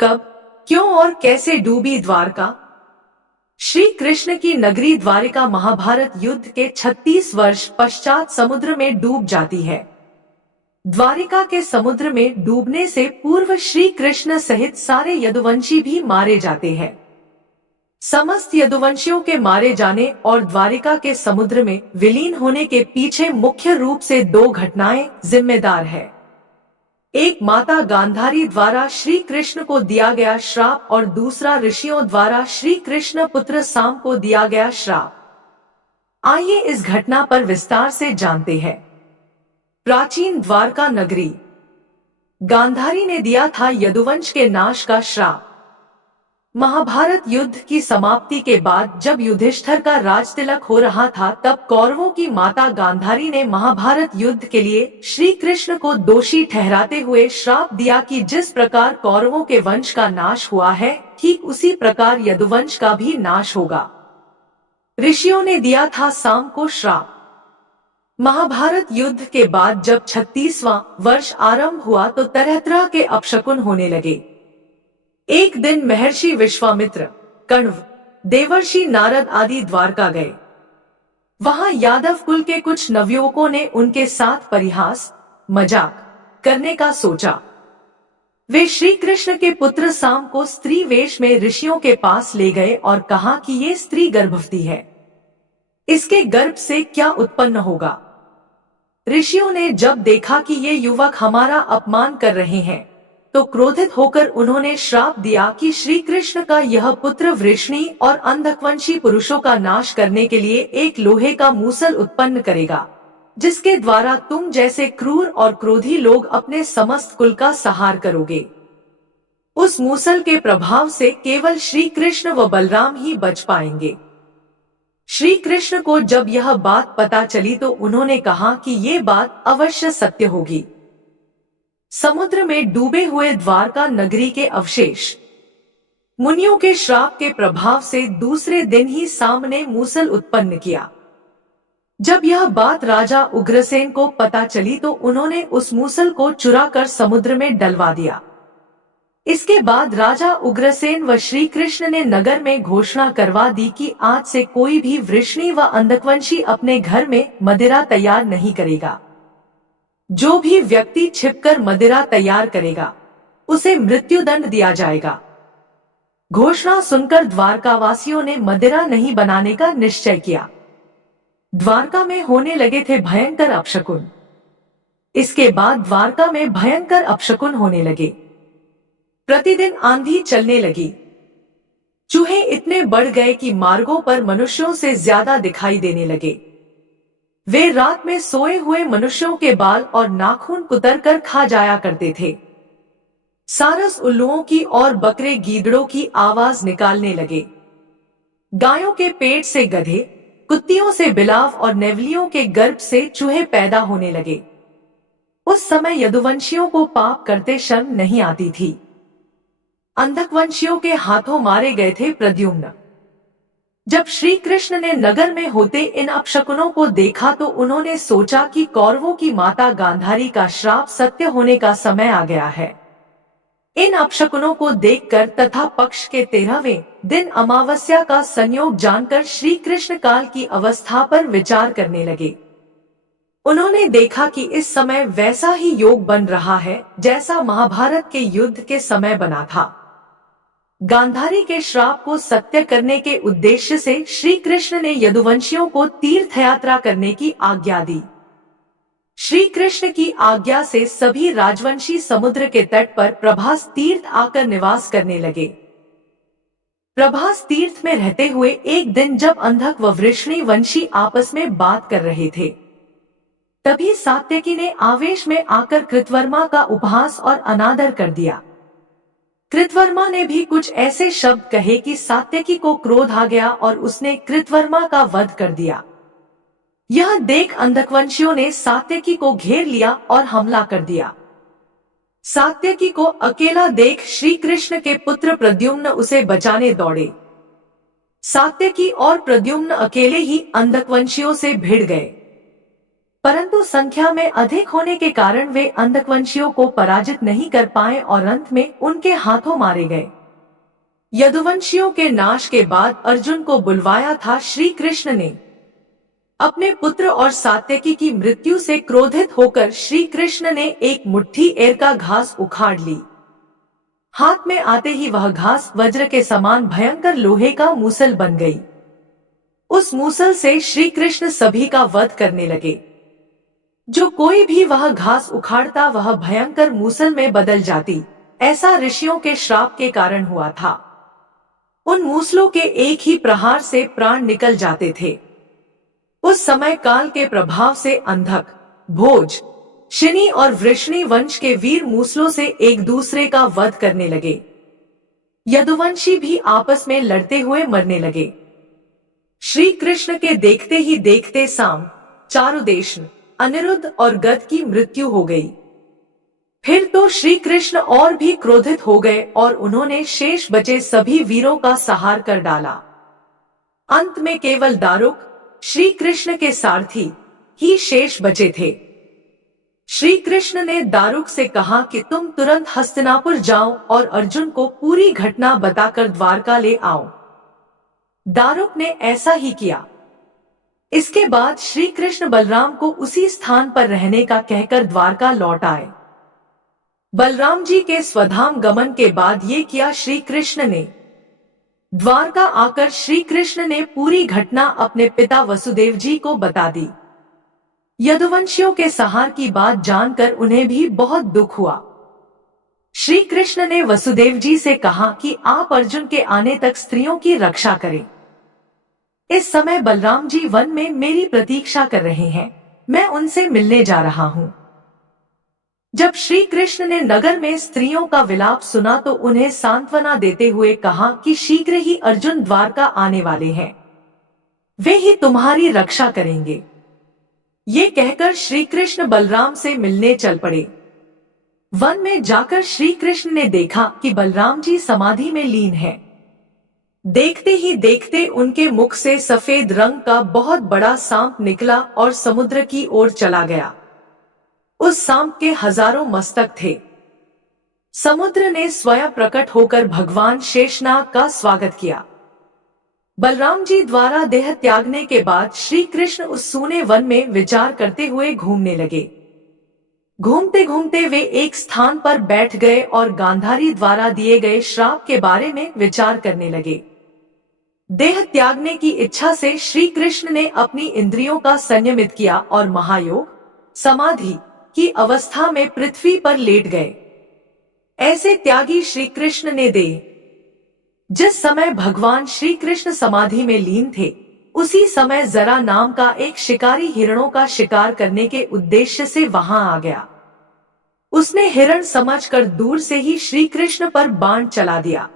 कब, क्यों और कैसे डूबी द्वारका? श्री कृष्ण की नगरी द्वारिका महाभारत युद्ध के 36 वर्ष पश्चात समुद्र में डूब जाती है। द्वारिका के समुद्र में डूबने से पूर्व श्री कृष्ण सहित सारे यदुवंशी भी मारे जाते हैं। समस्त यदुवंशियों के मारे जाने और द्वारिका के समुद्र में विलीन होने के पीछे मुख्य रूप से दो घटनाएं जिम्मेदार है। एक माता गांधारी द्वारा श्री कृष्ण को दिया गया श्राप और दूसरा ऋषियों द्वारा श्री कृष्ण पुत्र साम को दिया गया श्राप। आइए इस घटना पर विस्तार से जानते हैं। प्राचीन द्वारका नगरी। गांधारी ने दिया था यदुवंश के नाश का श्राप। महाभारत युद्ध की समाप्ति के बाद जब युधिष्ठिर का राजतिलक हो रहा था, तब कौरवों की माता गांधारी ने महाभारत युद्ध के लिए श्री कृष्ण को दोषी ठहराते हुए श्राप दिया कि जिस प्रकार कौरवों के वंश का नाश हुआ है, ठीक उसी प्रकार यदुवंश का भी नाश होगा। ऋषियों ने दिया था साम को श्राप। महाभारत युद्ध के बाद जब 36वां वर्ष आरंभ हुआ तो तरह तरह के अपशकुन होने लगे। एक दिन महर्षि विश्वामित्र, कण्व, देवर्षि नारद आदि द्वारका गए। वहां यादव कुल के कुछ नवयुवकों ने उनके साथ परिहास मजाक करने का सोचा। वे श्री कृष्ण के पुत्र साम को स्त्री वेश में ऋषियों के पास ले गए और कहा कि ये स्त्री गर्भवती है, इसके गर्भ से क्या उत्पन्न होगा। ऋषियों ने जब देखा कि ये युवक हमारा अपमान कर रहे हैं, तो क्रोधित होकर उन्होंने श्राप दिया कि श्री कृष्ण का यह पुत्र वृष्णि और अंधकवंशी पुरुषों का नाश करने के लिए एक लोहे का मूसल उत्पन्न करेगा, जिसके द्वारा तुम जैसे क्रूर और क्रोधी लोग अपने समस्त कुल का संहार करोगे। उस मूसल के प्रभाव से केवल श्री कृष्ण व बलराम ही बच पाएंगे। श्री कृष्ण को जब यह बात पता चली तो उन्होंने कहा कि ये बात अवश्य सत्य होगी। समुद्र में डूबे हुए द्वारका नगरी के अवशेष। मुनियों के श्राप के प्रभाव से दूसरे दिन ही साम ने मूसल उत्पन्न किया। जब यह बात राजा उग्रसेन को पता चली तो उन्होंने उस मूसल को चुरा कर समुद्र में डलवा दिया। इसके बाद राजा उग्रसेन व श्री कृष्ण ने नगर में घोषणा करवा दी कि आज से कोई भी वृष्णि व अंधकवंशी अपने घर में मदिरा तैयार नहीं करेगा। जो भी व्यक्ति छिपकर मदिरा तैयार करेगा, उसे मृत्युदंड दिया जाएगा। घोषणा सुनकर द्वारकावासियों ने मदिरा नहीं बनाने का निश्चय किया। द्वारका में होने लगे थे भयंकर अपशकुन। इसके बाद द्वारका में भयंकर अपशकुन होने लगे। प्रतिदिन आंधी चलने लगी। चूहे इतने बढ़ गए कि मार्गों पर मनुष्यों से ज्यादा दिखाई देने लगे। वे रात में सोए हुए मनुष्यों के बाल और नाखून कुतरकर खा जाया करते थे। सारस उल्लुओं की और बकरे गीदड़ों की आवाज निकालने लगे। गायों के पेट से गधे, कुत्तियों से बिलाव और नेवलियों के गर्भ से चूहे पैदा होने लगे। उस समय यदुवंशियों को पाप करते शर्म नहीं आती थी। अंधकवंशियों के हाथों मारे गए थे प्रद्युम्न। जब श्री कृष्ण ने नगर में होते इन अपशकुनों को देखा तो उन्होंने सोचा कि कौरवों की माता गांधारी का श्राप सत्य होने का समय आ गया है। इन अपशकुनों को देखकर तथा पक्ष के 13वें दिन अमावस्या का संयोग जानकर श्री कृष्ण काल की अवस्था पर विचार करने लगे। उन्होंने देखा कि इस समय वैसा ही योग बन रहा है जैसा महाभारत के युद्ध के समय बना था। गांधारी के श्राप को सत्य करने के उद्देश्य से श्री कृष्ण ने यदुवंशियों को तीर्थ यात्रा करने की आज्ञा दी। श्री कृष्ण की आज्ञा से सभी राजवंशी समुद्र के तट पर प्रभास तीर्थ आकर निवास करने लगे। प्रभास तीर्थ में रहते हुए एक दिन जब अंधक व वृष्णि वंशी आपस में बात कर रहे थे, तभी सात्यकी ने आवेश में आकर कृतवर्मा का उपहास और अनादर कर दिया। कृतवर्मा ने भी कुछ ऐसे शब्द कहे कि सात्यकी को क्रोध आ गया और उसने कृतवर्मा का वध कर दिया। यह देख अंधकवंशियों ने सात्यकी को घेर लिया और हमला कर दिया। सात्यकी को अकेला देख श्री कृष्ण के पुत्र प्रद्युम्न उसे बचाने दौड़े। सात्यकी और प्रद्युम्न अकेले ही अंधकवंशियों से भिड़ गए। परंतु संख्या में अधिक होने के कारण वे अंधकवंशियों को पराजित नहीं कर पाए और अंत में उनके हाथों मारे गए। यदुवंशियों के नाश के बाद अर्जुन को बुलवाया था श्री कृष्ण ने। अपने पुत्र और सात्यकी की मृत्यु से क्रोधित होकर श्री कृष्ण ने एक मुट्ठी एर का घास उखाड़ ली। हाथ में आते ही वह घास वज्र के समान भयंकर लोहे का मूसल बन गई। उस मूसल से श्री कृष्ण सभी का वध करने लगे। जो कोई भी वह घास उखाड़ता वह भयंकर मूसल में बदल जाती। ऐसा ऋषियों के श्राप के कारण हुआ था। उन मूसलों के एक ही प्रहार से प्राण निकल जाते थे। उस समय काल के प्रभाव से अंधक, भोज, शिनी और वृष्णि वंश के वीर मूसलों से एक दूसरे का वध करने लगे। यदुवंशी भी आपस में लड़ते हुए मरने लगे। श्री कृष्ण के देखते ही देखते साम, चारुदेशन, अनिरुद्ध और गद की मृत्यु हो गई। फिर तो श्री कृष्ण और भी क्रोधित हो गए और उन्होंने शेष बचे सभी वीरों का संहार कर डाला। अंत में केवल दारुक, श्री कृष्ण के सारथी, ही शेष बचे थे। श्री कृष्ण ने दारुक से कहा कि तुम तुरंत हस्तिनापुर जाओ और अर्जुन को पूरी घटना बताकर द्वारका ले आओ। दारुक ने ऐसा ही किया। इसके बाद श्री कृष्ण बलराम को उसी स्थान पर रहने का कहकर द्वारका लौट आए। बलराम जी के स्वधाम गमन के बाद ये किया श्री कृष्ण ने। द्वारका आकर श्री कृष्ण ने पूरी घटना अपने पिता वसुदेव जी को बता दी। यदुवंशियों के संहार की बात जानकर उन्हें भी बहुत दुख हुआ। श्री कृष्ण ने वसुदेव जी से कहा कि आप अर्जुन के आने तक स्त्रियों की रक्षा करें। इस समय बलराम जी वन में मेरी प्रतीक्षा कर रहे हैं, मैं उनसे मिलने जा रहा हूँ। जब श्री कृष्ण ने नगर में स्त्रियों का विलाप सुना तो उन्हें सांत्वना देते हुए कहा कि शीघ्र ही अर्जुन द्वारका आने वाले हैं, वे ही तुम्हारी रक्षा करेंगे। ये कहकर श्री कृष्ण बलराम से मिलने चल पड़े। वन में जाकर श्री कृष्ण ने देखा कि बलराम जी समाधि में लीन हैं। देखते ही देखते उनके मुख से सफेद रंग का बहुत बड़ा सांप निकला और समुद्र की ओर चला गया। उस सांप के हजारों मस्तक थे। समुद्र ने स्वयं प्रकट होकर भगवान शेषनाग का स्वागत किया। बलराम जी द्वारा देह त्यागने के बाद श्री कृष्ण उस सूने वन में विचार करते हुए घूमने लगे। घूमते घूमते वे एक स्थान पर बैठ गए और गांधारी द्वारा दिए गए श्राप के बारे में विचार करने लगे। देह त्यागने की इच्छा से श्री कृष्ण ने अपनी इंद्रियों का संयमित किया और महायोग, समाधि की अवस्था में पृथ्वी पर लेट गए। ऐसे त्यागी श्री कृष्ण ने जिस समय भगवान श्री कृष्ण समाधि में लीन थे, उसी समय जरा नाम का एक शिकारी हिरणों का शिकार करने के उद्देश्य से वहां आ गया। उसने हिरण समझकर दूर से ही श्री कृष्ण पर बाण चला दिया।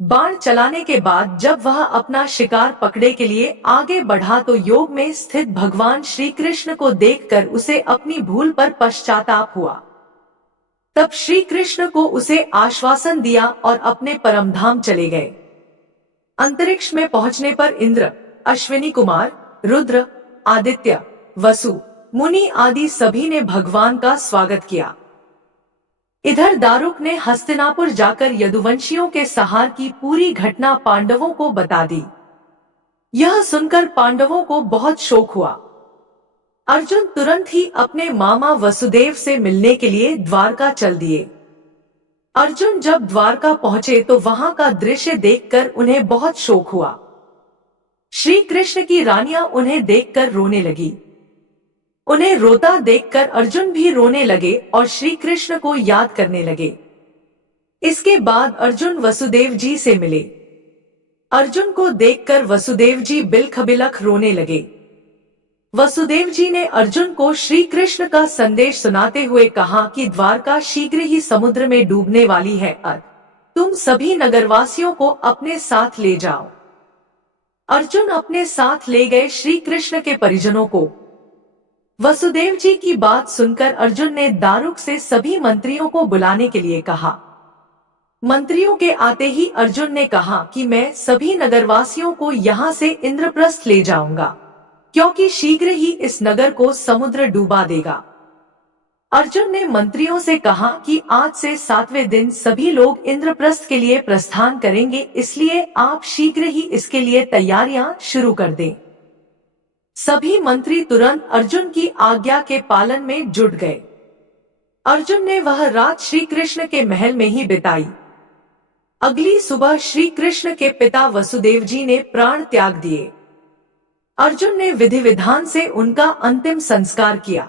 बाण चलाने के बाद जब वह अपना शिकार पकड़े के लिए आगे बढ़ा तो योग में स्थित भगवान श्री कृष्ण को देखकर उसे अपनी भूल पर पश्चाताप हुआ। तब श्री कृष्ण को उसे आश्वासन दिया और अपने परमधाम चले गए। अंतरिक्ष में पहुंचने पर इंद्र, अश्विनी कुमार, रुद्र, आदित्य, वसु, मुनि आदि सभी ने भगवान का स्वागत किया। इधर दारुक ने हस्तिनापुर जाकर यदुवंशियों के संहार की पूरी घटना पांडवों को बता दी। यह सुनकर पांडवों को बहुत शोक हुआ। अर्जुन तुरंत ही अपने मामा वसुदेव से मिलने के लिए द्वारका चल दिए। अर्जुन जब द्वारका पहुंचे तो वहां का दृश्य देखकर उन्हें बहुत शोक हुआ। श्री कृष्ण की रानियां उन्हें देखकर रोने लगी। उन्हें रोता देखकर अर्जुन भी रोने लगे और श्री कृष्ण को याद करने लगे। इसके बाद अर्जुन वसुदेव जी से मिले। अर्जुन को देखकर वसुदेव जी बिलख बिलख रोने लगे। वसुदेव जी ने अर्जुन को श्री कृष्ण का संदेश सुनाते हुए कहा कि द्वारका शीघ्र ही समुद्र में डूबने वाली है और तुम सभी नगरवासियों को अपने साथ ले जाओ। अर्जुन अपने साथ ले गए श्री कृष्ण के परिजनों को। वसुदेव जी की बात सुनकर अर्जुन ने दारुक से सभी मंत्रियों को बुलाने के लिए कहा। मंत्रियों के आते ही अर्जुन ने कहा कि मैं सभी नगरवासियों को यहाँ से इंद्रप्रस्थ ले जाऊंगा। क्योंकि शीघ्र ही इस नगर को समुद्र डूबा देगा। अर्जुन ने मंत्रियों से कहा कि आज से 7वें दिन सभी लोग इंद्रप्रस्थ के लिए प्रस्थान करेंगे, इसलिए आप शीघ्र ही इसके लिए तैयारियां शुरू कर दें। सभी मंत्री तुरंत अर्जुन की आज्ञा के पालन में जुट गए। अर्जुन ने वह रात श्री कृष्ण के महल में ही बिताई। अगली सुबह श्री कृष्ण के पिता वसुदेव जी ने प्राण त्याग दिए। अर्जुन ने विधि विधान से उनका अंतिम संस्कार किया।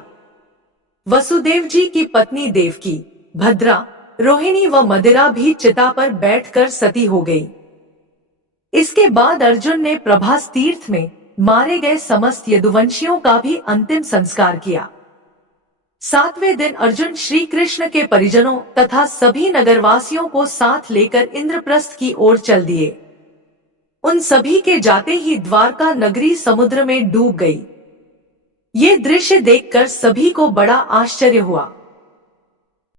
वसुदेव जी की पत्नी देवकी, भद्रा, रोहिणी व मदिरा भी चिता पर बैठकर सती हो गई। इसके बाद अर्जुन ने प्रभास तीर्थ में मारे गए समस्त यदुवंशियों का भी अंतिम संस्कार किया। 7वें दिन अर्जुन श्री कृष्ण के परिजनों तथा सभी नगरवासियों को साथ लेकर इंद्रप्रस्थ की ओर चल दिए। उन सभी के जाते ही द्वारका नगरी समुद्र में डूब गई। ये दृश्य देखकर सभी को बड़ा आश्चर्य हुआ।